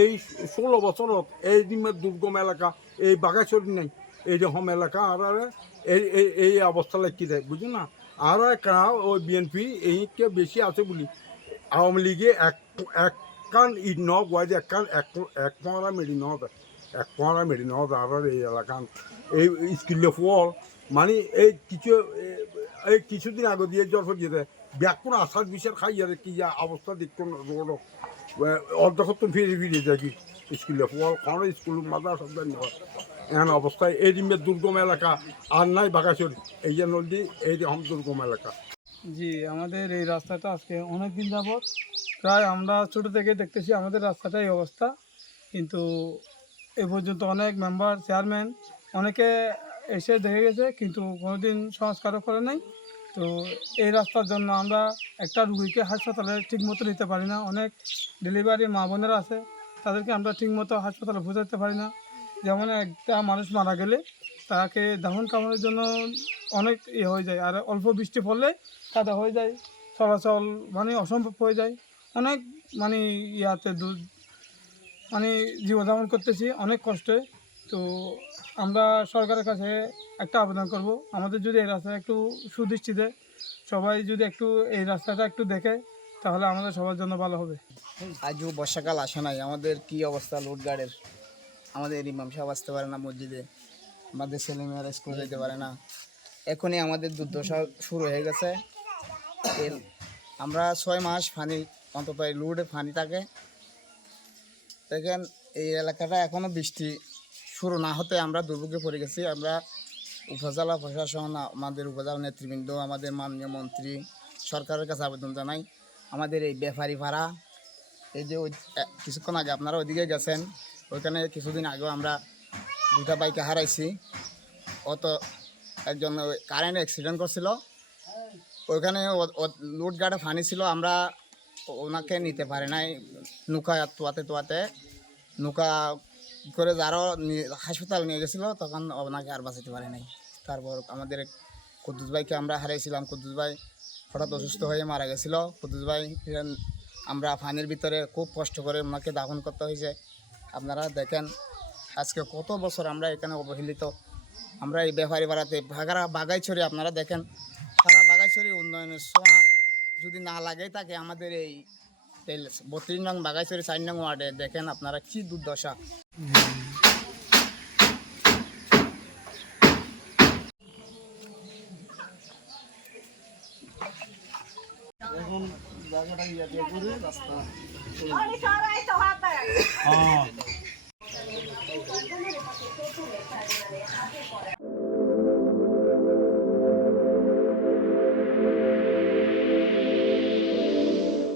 এই 16 বছরত এই দিনের দুর্গম এলাকা এই বাঘাছড়ি নাই এই যে হোম এলাকা আর এই এই এই অবস্থা লাগি দেয় বুঝুন না আর একটা ওই বিএনপি এইকে বেশি আছে বলি আওয়ামী লীগে এক কান ইট ন গুয়াই এক পরা মেডি ন এক পরা মেডি ন আর এই এলাকান এই স্কিল ফল মানে এই কিছুদিন আগে দিয়ে জল দিয়ে দেয় ব্যাকুণ আসার বিষয় খাই আর কি যা অবস্থা দেখতো রোড অর্ধক্ষণ ফিরে যায় কি স্কুলে ফল কোনো স্কুল মাদ্রাসা সব এমন অবস্থায় এই দিনের দুর্গম এলাকা আর নাই বাঘাছড়ি এই যে নদী এই যে দুর্গম এলাকা। জি আমাদের এই রাস্তাটা আজকে অনেক দিন যাবৎ প্রায় আমরা ছোটো থেকে দেখতেছি আমাদের রাস্তাটাই অবস্থা, কিন্তু এ পর্যন্ত অনেক মেম্বার চেয়ারম্যান অনেকে এসে দেখে গেছে কিন্তু কোনোদিন সংস্কারও করে নাই। তো এই রাস্তার জন্য আমরা একটা রুগীকে হাসপাতালে ঠিকমতো নিতে পারি না, অনেক ডেলিভারি মা বোনেরা আছে তাদেরকে আমরা ঠিকমতো হাসপাতালে পৌঁছাতে পারি না। যেমন একটা মানুষ মারা গেলে তাকে দাফন কামানোর জন্য অনেক হয়ে যায়, আর অল্প বৃষ্টি পড়লে কাদা হয়ে যায়, চলাচল মানে অসম্ভব হয়ে যায়, অনেক মানে মানে জীবনযাপন করতেছি অনেক কষ্টে। তো আমরা সরকারের কাছে একটা আবেদন করব, আমাদের যদি এই রাস্তাটা একটু সুদৃষ্টি দেয়, সবাই যদি একটু এই রাস্তাটা একটু দেখে তাহলে আমাদের সবার জন্য ভালো হবে। আজও বর্ষাকাল আসে নাই, আমাদের কি অবস্থা লোড গার্ডের, আমাদের ইমাম সাহেব আসতে পারে না মসজিদে, আমাদের ছেলেমেয়েরা স্কুলে যেতে পারে না, এখনই আমাদের দুর্দশা শুরু হয়ে গেছে। আমরা 6 মাস পানি অন্তত এই লোডে পানি থাকে। দেখেন এই এলাকাটা এখনও বৃষ্টি শুরু না হতে আমরা দুর্ভোগে পড়ে গেছি। আমরা উপজেলা প্রশাসন, আমাদের উপজেলা নেতৃবৃন্দ, আমাদের মাননীয় মন্ত্রী সরকারের কাছে আবেদন জানাই, আমাদের এই ব্যাপারী ভাড়া এই যে ওই কিছুক্ষণ আগে আপনারা ওইদিকে গেছেন, ওইখানে কিছুদিন আগেও আমরা 2টা বাইকে হারাইছি। অত একজন কারেন্ট অ্যাক্সিডেন্ট করছিল, ওইখানে লোড গার্ডে পানি ছিল, আমরা ওনাকে নিতে পারি নাই, নৌকা তোয়াতে নৌকা করে যারও হাসপাতাল নিয়ে গেছিলো, তখন ওনাকে আর বাঁচাতে পারি নাই। তারপর আমাদের কুদ্দুস ভাইকে আমরা হারাইছিলাম, কুদ্দুস ভাই হঠাৎ অসুস্থ হয়ে মারা গেছিলো। কুদ্দুস ভাই আমরা পানির ভিতরে খুব কষ্ট করে ওনাকে দাফন করতে হয়েছে। আপনারা দেখেন আজকে কত বছর আমরা এখানে অবহেলিত। আমরা এই ব্যাপারী বাড়াতে বাগাইছড়ি আপনারা দেখেন, সারা বাগাইছড়ি উন্নয়নের ছোঁয়া যদি না লাগে থাকে আমাদের এই 32 নং বাগাইছড়ি 4 নং ওয়ার্ডে দেখেন আপনারা কি দুর্দশা। এখন জায়গাটা ইয়া দিয়ে করে রাস্তা